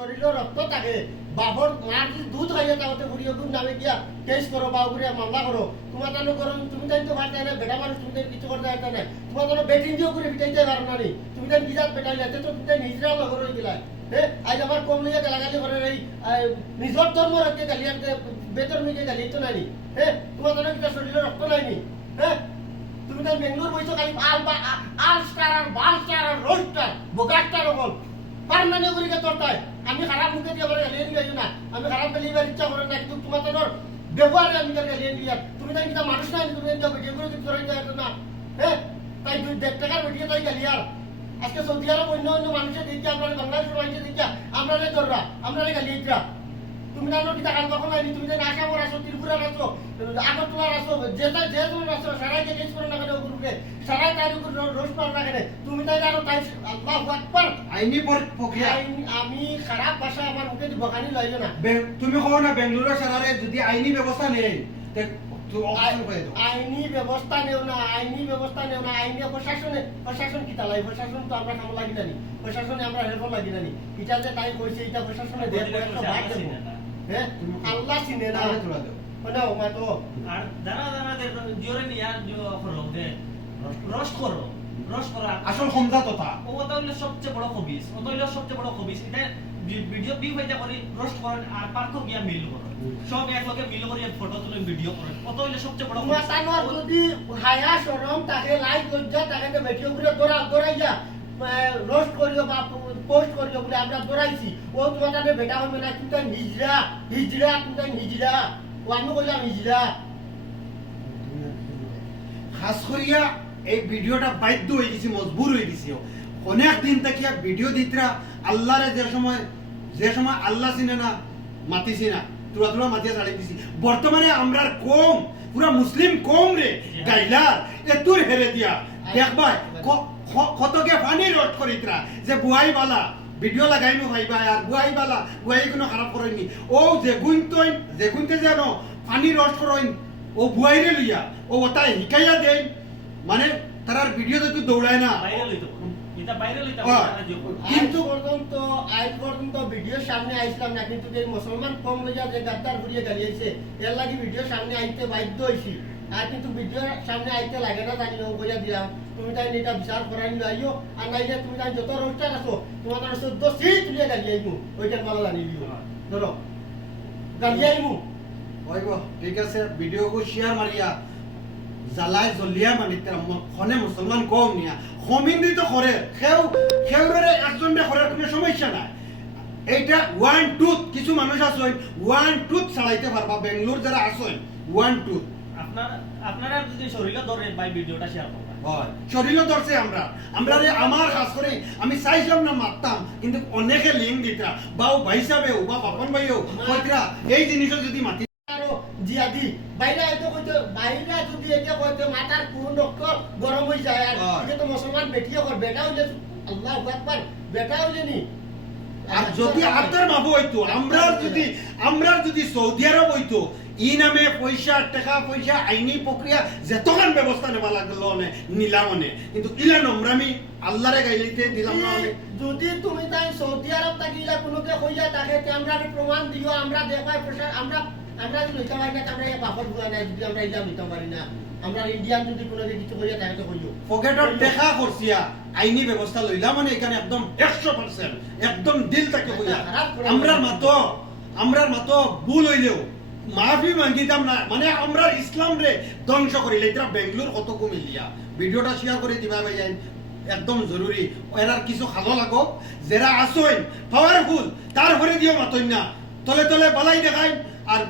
শরীরে রক্ত থাকে বাপর মার যদি দুধ খাইয়ে তাহলে বুড়িয়ে দুধ নামে গিয়া কেস করো বা ঘুরিয়া মামলা করো তোমার তাহলে করো তুমি তাই তো পারতে না বেটা মানুষ তুমি কিছু করতে পারতে না তোমার তাহলে বেটিং দিয়েও করে পিটাইতে পারো না তুমি তাই বিজাত বেটাই যাতে তো তুমি তাই নিজেরাও লগর হয়ে গেলাই হ্যাঁ আজ আমার কম লইয়া গালাগালি করে এই নিজের ধর্ম রাখতে গালি আর বেতর মিকে গালি তো নাই হ্যাঁ তোমার তাহলে কিটা শরীরে রক্ত নাইনি হ্যাঁ তুমি তাই বেঙ্গলোর বইছো খালি আল স্টার আর বাল স্টার আর রোল স্টার বোকা স্টার বল পারমানে করি কে তোরটাই আমি খারাপ মুখে দিয়ে বলে গালিয়ে দিই না আমি খারাপ গালিবার ইচ্ছা করে না কিন্তু তোমার তোর ব্যবহারে আমি তার গালিয়ে দিই তুমি তাই কিটা মানুষ নাই তুমি এত ভিডিও করে তুমি করাই যায় না হ্যাঁ তাই 2 টাকার ভিডিও তাই গালি আর আজকে সৌদি আরব অন্য অন্য মানুষের দিকে আমরা বাংলাদেশের মানুষের দিকে আমরা ধররা আমরা গালিয়ে দিরা তুমি জানো কি টাকা কখন আইনি তুমি জানো আসামর আসো ত্রিপুরার আসো আগরতলার আসো যেটা যে জন আসো সারাইকে কেস করে না কেন গ্রুপে সারাই তাই রোজ পার না কেন তুমি তাই জানো তাই আল্লাহু আকবার আইনি প্রক্রিয়া আমি খারাপ ভাষা আমার মুখে বকানি লইলো না তুমি কও না বেঙ্গলুরু শহরে যদি আইনি ব্যবস্থা নেই আইনি ব্যবস্থা নেও না আইনি প্রশাসন কি তালাই প্রশাসন তো আমরা কাম লাগি জানি প্রশাসনে আমরা হেল্প লাগি জানি এটা যে তাই কইছে এটা প্রশাসনে দেখ একটা ভাগ দেব হ্যাঁ আল্লাহ চিনে না তোলা দাও মানে ও মা তো আর দানা জোরে নিয়া করো দে রোস্ট করো আসল ক্ষমতা তথা ও তো হইলো সবচেয়ে বড় খবিস এটা ভিডিও বি হইতা করি রোস্ট করেন আর পার্থ গিয়া মিল করো সব একলগে মিল করি ফটো তুলে ভিডিও করেন কত হইলো সবচেয়ে বড় তোমার তানোর যদি হায়া শরম তাকে লাইক লজ্জা তাকে ভিডিও করে দৌড়াইয়া রোস্ট করিও বা পোস্ট করিও বলে আমরা দৌড়াইছি ও তোমার তাতে বেটা হবে না তুমি তাই হিজরা ও আমি কইলাম হিজরা খাস করিয়া এই ভিডিওটা বাধ্য হয়ে গেছি মজবুর হয়ে গেছি অনেক দিন থেকে ভিডিও দিতরা আল্লাহরে যে সময় আল্লাহ চিনে না মাতিছি না তুরা মাতিয়া ছাড়ি দিছি বর্তমানে আমরার কম পুরা মুসলিম কম রে গাইলার এতুর হেরে দিয়া দেখবাই কতকে ফানি রোড করিতরা যে বুয়াই বালা ভিডিও লাগাইনো ভাইবা আর বুয়াই বালা বুয়াই কোনো খারাপ করেনি ও যে গুনতে জানো ফানি রোড করেন ও বুয়াইরে লইয়া ও ওটা হিকাইয়া দেয় মানে তার ভিডিওতে তুই দৌড়ায় না কিন্তু আজ পর্যন্ত ভিডিও সামনে আইছিলাম না কিন্তু যে মুসলমান কম লইয়া যে গাদ্দার ঘুরিয়ে গালিয়েছে এর লাগি ভিডিও সামনে আইতে বাধ্য হইছি আর কিন্তু ভিডিও সামনে আইতে লাগে না জানি বইয়া দিলাম তুমি তাই এটা বিচার করাই আইও আর নাইলে তুমি তাই যত রোস্টার আছো তোমার 14 সিট তুলিয়ে গালিয়ে আইমু ওইটার মালা জানি দিও ধরো গালিয়ে আইমু হইব ঠিক আছে ভিডিও কো শেয়ার মারিয়া জালায় জলিয়া মানিতে খনে মুসলমান কম নিয়া খমিন্দি তো করে খেউরে একজনটা করার কোনো সমস্যা নাই এইটা 1 2 কিছু মানুষ আছে 1 2 চালাইতে পারবা বেঙ্গলোর যারা আছে 1 2 আপনারা যদি শরীরে ধরে ভাই ভিডিওটা শেয়ার করবেন হয় শরীরে ধরছে আমরা আমার খাস করে আমি চাইছিলাম না মারতাম কিন্তু অনেকে লিঙ্ক দিতরা বাও ভাই হিসাবে বা বাপন ভাইও কইতরা এই জিনিসও যদি মাতি জিয়াদি বাইরে এত কইতে বাইরে যদি এটা কইতে মাথার কোন ডক্টর গরম হই যায় আর এটা তো মুসলমান বেটিও কর বেটা হইলে আল্লাহু আকবার বেটা হইলে নি আর যদি আত্মার মাপ হইতো আমরা যদি সৌদি আরব হইতো ই নামে টাকা পয়সা আইনি প্রক্রিয়া যেতখান ব্যবস্থা নেওয়া লাগলো নিলাম কিন্তু ইলা নম্রামি আল্লাহরে গাইলিতে দিলাম না যদি তুমি তাই সৌদি আরব থাকিলা কোনোকে কইয়া তাকে আমরা প্রমাণ দিও আমরা দেখাই প্রসার আমরা যদি লইতে পারি না আমরা বাপর বুয়া নাই যদি আমরা ইলাম লইতে পারি না আমরা ইন্ডিয়ান যদি কোনো কিছু কইয়া তাকে তো কইও পকেটর দেখা করছিয়া আইনি ব্যবস্থা লইলা মানে এখানে একদম 100% একদম দিল থেকে কইয়া আমরার মাতো ভুল হইলেও মাফি মাঙ্গিতাম না মানে আমরা ইসলাম রে ধ্বংস করিলে এটা বেঙ্গলোর কত কমিলিয়া ভিডিওটা শেয়ার করে দিবা ভাই একদম জরুরি এরার কিছু খালো লাগো যারা আসইন পাওয়ারফুল তারপরে দিও মাতই না তলে বালাই দেখাই আর